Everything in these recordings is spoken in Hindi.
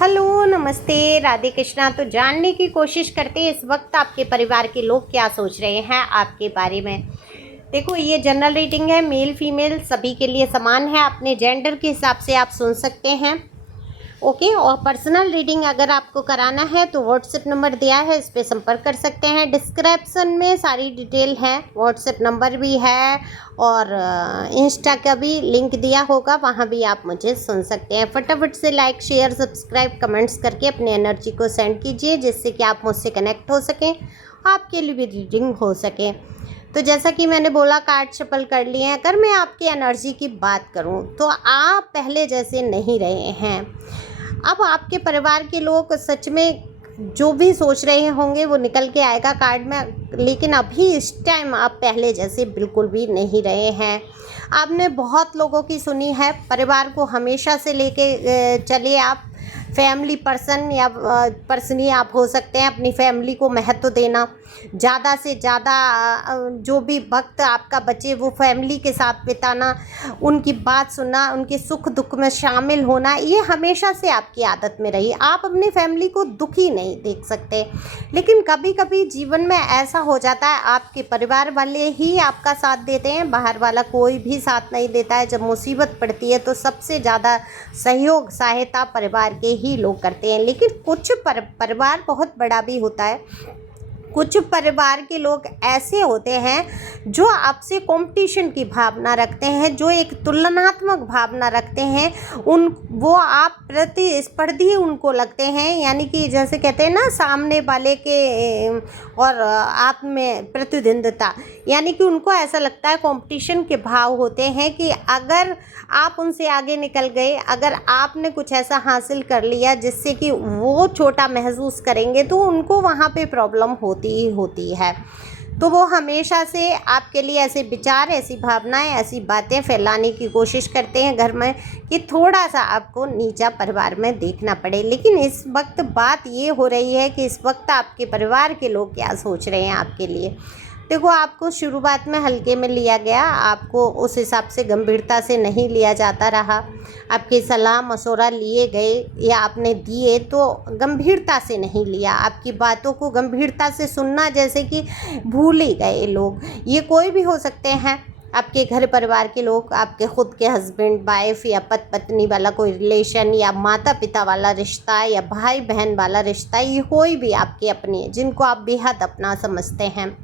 हेलो, नमस्ते, राधे कृष्णा। तो जानने की कोशिश करते हैं इस वक्त आपके परिवार के लोग क्या सोच रहे हैं आपके बारे में। देखो, ये जनरल रीडिंग है, मेल फीमेल सभी के लिए समान है। अपने जेंडर के हिसाब से आप सुन सकते हैं। ओके। और पर्सनल रीडिंग अगर आपको कराना है तो व्हाट्सएप नंबर दिया है, इस पर संपर्क कर सकते हैं। डिस्क्रिप्शन में सारी डिटेल है, व्हाट्सएप नंबर भी है और इंस्टा का भी लिंक दिया होगा, वहाँ भी आप मुझे सुन सकते हैं। फटाफट से लाइक शेयर सब्सक्राइब कमेंट्स करके अपनी एनर्जी को सेंड कीजिए, जिससे कि आप मुझसे कनेक्ट हो सकें, आपके लिए भी रीडिंग हो सके। तो जैसा कि मैंने बोला, कार्ड शफल कर लिए हैं। अगर मैं आपकी एनर्जी की बात करूं तो आप पहले जैसे नहीं रहे हैं। अब आपके परिवार के लोग सच में जो भी सोच रहे होंगे वो निकल के आएगा कार्ड में, लेकिन अभी इस टाइम आप पहले जैसे बिल्कुल भी नहीं रहे हैं। आपने बहुत लोगों की सुनी है, परिवार को हमेशा से लेके चले आप। फैमिली पर्सन या पर्सन ही आप हो सकते हैं। अपनी फैमिली को महत्व देना, ज़्यादा से ज़्यादा जो भी वक्त आपका बचे वो फैमिली के साथ बिताना, उनकी बात सुनना, उनके सुख दुख में शामिल होना, ये हमेशा से आपकी आदत में रही। आप अपनी फैमिली को दुखी नहीं देख सकते, लेकिन कभी कभी जीवन में ऐसा हो जाता है आपके परिवार वाले ही आपका साथ देते हैं, बाहर वाला कोई भी साथ नहीं देता है। जब मुसीबत पड़ती है तो सबसे ज़्यादा सहयोग सहायता परिवार के ही लोग करते हैं। लेकिन कुछ परिवार बहुत बड़ा भी होता है। कुछ परिवार के लोग ऐसे होते हैं जो आपसे कंपटीशन की भावना रखते हैं, जो एक तुलनात्मक भावना रखते हैं। वो आप प्रतिस्पर्धी उनको लगते हैं, यानी कि जैसे कहते हैं ना, सामने वाले के और आप में प्रतिद्वंद्विता, यानी कि उनको ऐसा लगता है कंपटीशन के भाव होते हैं कि अगर आप उनसे आगे निकल गए, अगर आपने कुछ ऐसा हासिल कर लिया जिससे कि वो छोटा महसूस करेंगे, तो उनको वहाँ पे प्रॉब्लम होती ही होती है। तो वो हमेशा से आपके लिए ऐसे विचार, ऐसी भावनाएं, ऐसी बातें फैलाने की कोशिश करते हैं घर में कि थोड़ा सा आपको नीचा परिवार में देखना पड़े। लेकिन इस वक्त बात ये हो रही है कि इस वक्त आपके परिवार के लोग क्या सोच रहे हैं आपके लिए। देखो, आपको शुरुआत में हल्के में लिया गया, आपको उस हिसाब से गंभीरता से नहीं लिया जाता रहा। आपके सलाह मशवरा लिए गए या आपने दिए तो गंभीरता से नहीं लिया। आपकी बातों को गंभीरता से सुनना जैसे कि भूल ही गए लोग। ये कोई भी हो सकते हैं, आपके घर परिवार के लोग, आपके खुद के हस्बैंड वाइफ या पति पत्नी वाला कोई रिलेशन, या माता पिता वाला रिश्ता, या भाई बहन वाला रिश्ता, ये कोई भी आपके अपने जिनको आप बेहद अपना समझते हैं।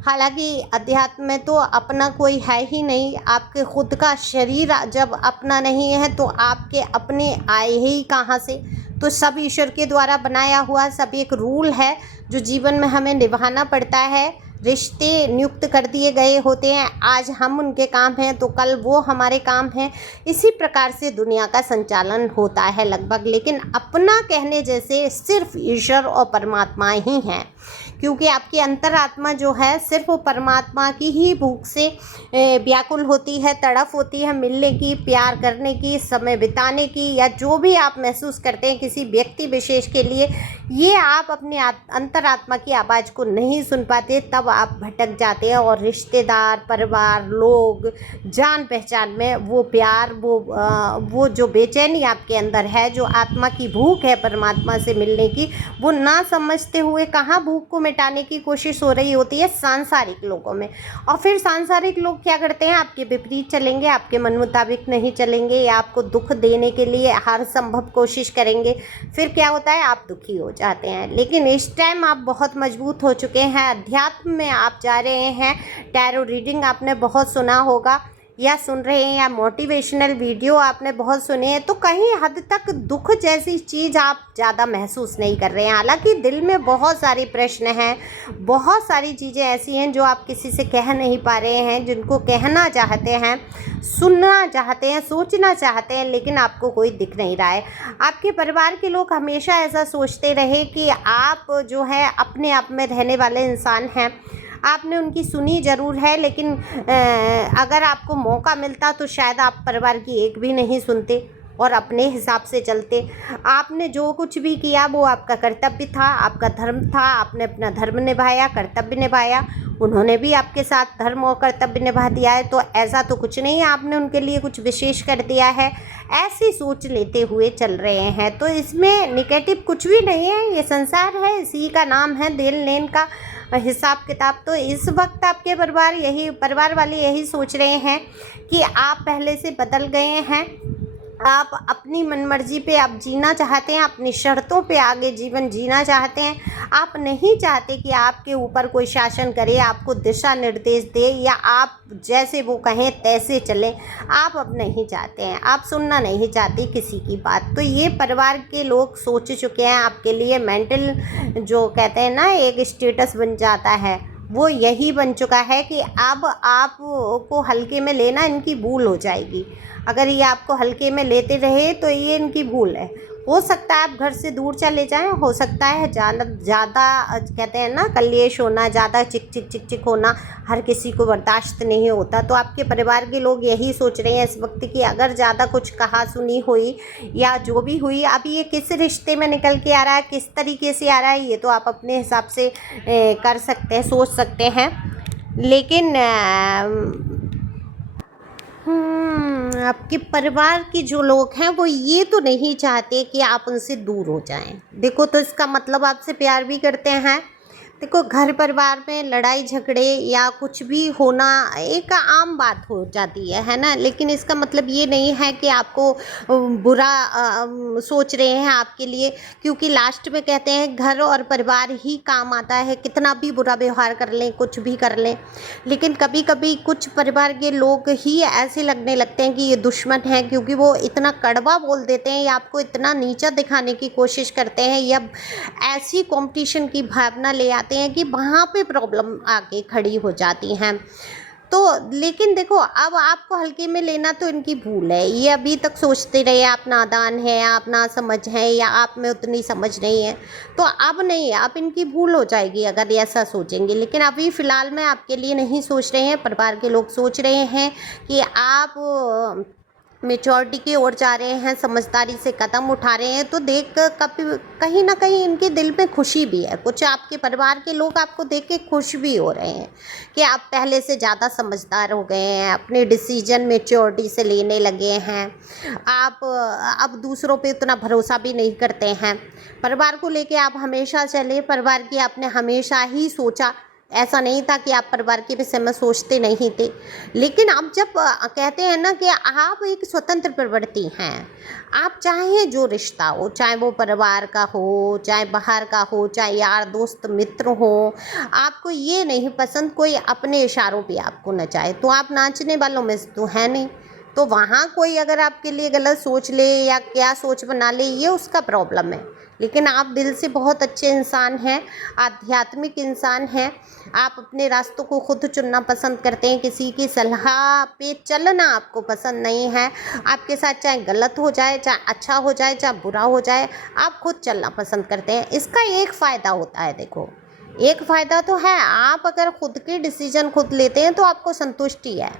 हालांकि अध्यात्म में तो अपना कोई है ही नहीं। आपके खुद का शरीर जब अपना नहीं है तो आपके अपने आए ही कहाँ से। तो सब ईश्वर के द्वारा बनाया हुआ, सब एक रूल है जो जीवन में हमें निभाना पड़ता है। रिश्ते नियुक्त कर दिए गए होते हैं, आज हम उनके काम हैं तो कल वो हमारे काम हैं। इसी प्रकार से दुनिया का संचालन होता है लगभग। लेकिन अपना कहने जैसे सिर्फ ईश्वर और परमात्मा ही हैं, क्योंकि आपकी अंतरात्मा जो है सिर्फ परमात्मा की ही भूख से व्याकुल होती है, तड़प होती है मिलने की, प्यार करने की, समय बिताने की, या जो भी आप महसूस करते हैं किसी व्यक्ति विशेष के लिए। ये आप अपनी अंतरात्मा की आवाज़ को नहीं सुन पाते, तब आप भटक जाते हैं और रिश्तेदार, परिवार, लोग, जान पहचान में वो प्यार, वो जो बेचैनी आपके अंदर है, जो आत्मा की भूख है परमात्मा से मिलने की, वो ना समझते हुए कहाँ भूख को मिटाने की कोशिश हो रही होती है सांसारिक लोगों में। और फिर सांसारिक लोग क्या करते हैं, आपके विपरीत चलेंगे, आपके मन मुताबिक नहीं चलेंगे, या आपको दुख देने के लिए हर संभव कोशिश करेंगे। फिर क्या होता है, आप दुखी हो जाते हैं। लेकिन इस टाइम आप बहुत मजबूत हो चुके हैं, अध्यात्म में आप जा रहे हैं। टैरो रीडिंग आपने बहुत सुना होगा या सुन रहे हैं, या मोटिवेशनल वीडियो आपने बहुत सुने हैं, तो कहीं हद तक दुख जैसी चीज़ आप ज़्यादा महसूस नहीं कर रहे हैं। हालांकि दिल में बहुत सारे प्रश्न हैं, बहुत सारी चीज़ें ऐसी हैं जो आप किसी से कह नहीं पा रहे हैं, जिनको कहना चाहते हैं, सुनना चाहते हैं, सोचना चाहते हैं, लेकिन आपको कोई दिख नहीं रहा है। आपके परिवार के लोग हमेशा ऐसा सोचते रहे कि आप जो है अपने आप में रहने वाले इंसान हैं। आपने उनकी सुनी ज़रूर है, लेकिन अगर आपको मौका मिलता तो शायद आप परिवार की एक भी नहीं सुनते। और अपने हिसाब से चलते। आपने जो कुछ भी किया वो आपका कर्तव्य था, आपका धर्म था, आपने अपना धर्म निभाया, कर्तव्य निभाया। उन्होंने भी आपके साथ धर्म और कर्तव्य निभा दिया है, तो ऐसा तो कुछ नहीं है आपने उनके लिए कुछ विशेष कर दिया है, ऐसी सोच लेते हुए चल रहे हैं। तो इसमें निगेटिव कुछ भी नहीं है, ये संसार है, इसी का नाम है देन लेन का हिसाब किताब। तो इस वक्त आपके परिवार वाले यही सोच रहे हैं कि आप पहले से बदल गए हैं, आप अपनी मनमर्जी पे आप जीना चाहते हैं, अपनी शर्तों पे आगे जीवन जीना चाहते हैं। आप नहीं चाहते कि आपके ऊपर कोई शासन करे, आपको दिशा निर्देश दे, या आप जैसे वो कहें तैसे चलें। आप अब नहीं चाहते हैं, आप सुनना नहीं चाहते किसी की बात। तो ये परिवार के लोग सोच चुके हैं आपके लिए। मेंटल जो कहते हैं ना एक स्टेटस बन जाता है, वो यही बन चुका है कि अब आपको हल्के में लेना इनकी भूल हो जाएगी। अगर ये आपको हल्के में लेते रहे तो ये इनकी भूल है। हो सकता है आप घर से दूर चले जाएं, हो सकता है ज़्यादा कहते हैं ना कलेश होना, ज़्यादा चिक चिक चिक चिक होना हर किसी को बर्दाश्त नहीं होता। तो आपके परिवार के लोग यही सोच रहे हैं इस वक्त कि अगर ज़्यादा कुछ कहा सुनी हुई या जो भी हुई, अभी ये किस रिश्ते में निकल के आ रहा है, किस तरीके से आ रहा है, ये तो आप अपने हिसाब से कर सकते हैं, सोच सकते हैं। लेकिन आपके परिवार के जो लोग हैं वो ये तो नहीं चाहते कि आप उनसे दूर हो जाएं। देखो, तो इसका मतलब आपसे प्यार भी करते हैं। देखो, घर परिवार में लड़ाई झगड़े या कुछ भी होना एक आम बात हो जाती है ना। लेकिन इसका मतलब ये नहीं है कि आपको बुरा सोच रहे हैं आपके लिए, क्योंकि लास्ट में कहते हैं घर और परिवार ही काम आता है। कितना भी बुरा व्यवहार कर लें, कुछ भी कर लें, लेकिन कभी कभी कुछ परिवार के लोग ही ऐसे लगने लगते हैं कि ये दुश्मन है, क्योंकि वो इतना कड़वा बोल देते हैं या आपको इतना नीचा दिखाने की कोशिश करते हैं, या ऐसी कंपटीशन की भावना ले आते हैं कि वहाँ पे प्रॉब्लम आके खड़ी हो जाती हैं। तो लेकिन देखो, अब आपको हल्के में लेना तो इनकी भूल है। ये अभी तक सोचते रहे आप नादान है, आप ना समझ हैं, या आप में उतनी समझ नहीं है। तो अब नहीं, अब इनकी भूल हो जाएगी अगर ऐसा सोचेंगे। लेकिन अभी फ़िलहाल में आपके लिए नहीं सोच रहे हैं, परिवार के लोग सोच रहे हैं कि आप मेच्योरिटी की ओर जा रहे हैं, समझदारी से कदम उठा रहे हैं। तो देख कभी कहीं ना कहीं इनके दिल में खुशी भी है। कुछ आपके परिवार के लोग आपको देख के खुश भी हो रहे हैं कि आप पहले से ज़्यादा समझदार हो गए हैं, अपने डिसीजन मेच्योरिटी से लेने लगे हैं। आप अब दूसरों पे उतना भरोसा भी नहीं करते हैं। परिवार को लेके आप हमेशा चले, परिवार की आपने हमेशा ही सोचा। ऐसा नहीं था कि आप परिवार के विषय में सोचते नहीं थे। लेकिन आप जब कहते हैं ना कि आप एक स्वतंत्र प्रवृत्ति हैं, आप चाहे जो रिश्ता हो, चाहे वो परिवार का हो, चाहे बाहर का हो, चाहे यार दोस्त मित्र हो, आपको ये नहीं पसंद कोई अपने इशारों पे आपको नचाए। तो आप नाचने वालों में तो है नहीं। तो वहाँ कोई अगर आपके लिए गलत सोच ले या क्या सोच बना ले, ये उसका प्रॉब्लम है। लेकिन आप दिल से बहुत अच्छे इंसान हैं, आध्यात्मिक इंसान हैं। आप अपने रास्तों को खुद चुनना पसंद करते हैं, किसी की सलाह पे चलना आपको पसंद नहीं है। आपके साथ चाहे गलत हो जाए, चाहे अच्छा हो जाए, चाहे बुरा हो जाए, आप खुद चलना पसंद करते हैं। इसका एक फ़ायदा होता है, देखो एक फ़ायदा तो है, आप अगर खुद के डिसीजन खुद लेते हैं तो आपको संतुष्टि है।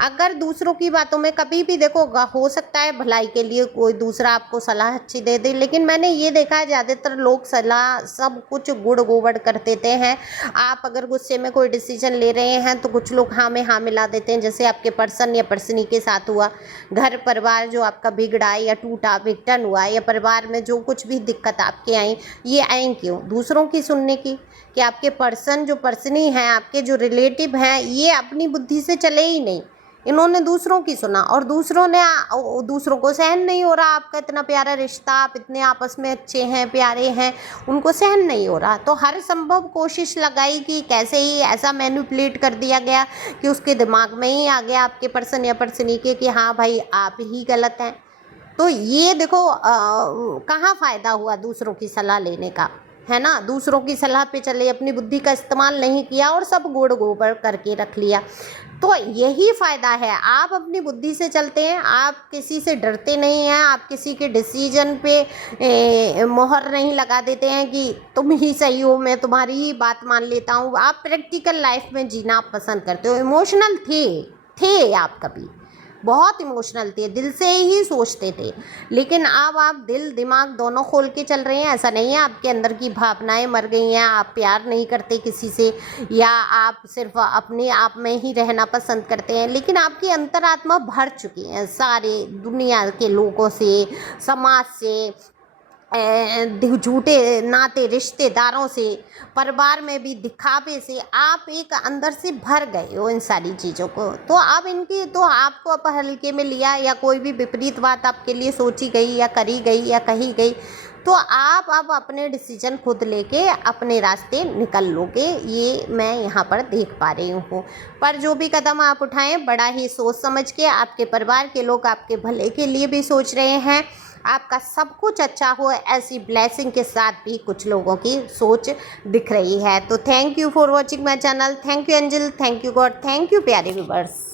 अगर दूसरों की बातों में कभी भी देखो, हो सकता है भलाई के लिए कोई दूसरा आपको सलाह अच्छी दे दे, लेकिन मैंने ये देखा है ज़्यादातर लोग सलाह सब कुछ गुड़ गोबर कर देते हैं। आप अगर गुस्से में कोई डिसीजन ले रहे हैं तो कुछ लोग हाँ में हाँ मिला देते हैं, जैसे आपके पर्सन या पर्सनी के साथ हुआ। घर परिवार जो आपका बिगड़ा या टूटा विघटन हुआ, या परिवार में जो कुछ भी दिक्कत आपके आई, ये आई क्यों? दूसरों की सुनने की, कि आपके पर्सन जो पर्सनी हैं, आपके जो रिलेटिव हैं, ये अपनी बुद्धि से चले ही नहीं। इन्होंने दूसरों की सुना, और दूसरों को सहन नहीं हो रहा आपका इतना प्यारा रिश्ता, आप इतने आपस में अच्छे हैं, प्यारे हैं, उनको सहन नहीं हो रहा। तो हर संभव कोशिश लगाई कि कैसे ही ऐसा मैनिपुलेट कर दिया गया कि उसके दिमाग में ही आ गया आपके पर्सन या पर्सनी के कि हाँ भाई आप ही गलत हैं। तो ये देखो कहाँ फ़ायदा हुआ दूसरों की सलाह लेने का, है ना। दूसरों की सलाह पे चले, अपनी बुद्धि का इस्तेमाल नहीं किया और सब गुड़ गोबर करके रख लिया। तो यही फ़ायदा है, आप अपनी बुद्धि से चलते हैं, आप किसी से डरते नहीं हैं, आप किसी के डिसीजन पे मोहर नहीं लगा देते हैं कि तुम ही सही हो, मैं तुम्हारी ही बात मान लेता हूँ। आप प्रैक्टिकल लाइफ में जीना आप पसंद करते हो। इमोशनल थे आप कभी, बहुत इमोशनल थे, दिल से ही सोचते थे। लेकिन अब आप दिल दिमाग दोनों खोल के चल रहे हैं। ऐसा नहीं है आपके अंदर की भावनाएं मर गई हैं, आप प्यार नहीं करते किसी से, या आप सिर्फ अपने आप में ही रहना पसंद करते हैं, लेकिन आपकी अंतरात्मा भर चुकी है सारे दुनिया के लोगों से, समाज से, झूठे नाते रिश्तेदारों से, परिवार में भी दिखावे से। आप एक अंदर से भर गए हो इन सारी चीज़ों को। तो अब इनकी तो आपको अब हल्के में लिया, या कोई भी विपरीत बात आपके लिए सोची गई या करी गई या कही गई, तो आप अब अपने डिसीजन खुद लेके अपने रास्ते निकल लोगे, ये मैं यहाँ पर देख पा रही हूँ। पर जो भी कदम आप उठाएं बड़ा ही सोच समझ के, आपके परिवार के लोग आपके भले के लिए भी सोच रहे हैं, आपका सब कुछ अच्छा हो, ऐसी ब्लेसिंग के साथ भी कुछ लोगों की सोच दिख रही है। तो thank you for watching my channel, thank you angel, thank you God, thank you प्यारे व्यूअर्स।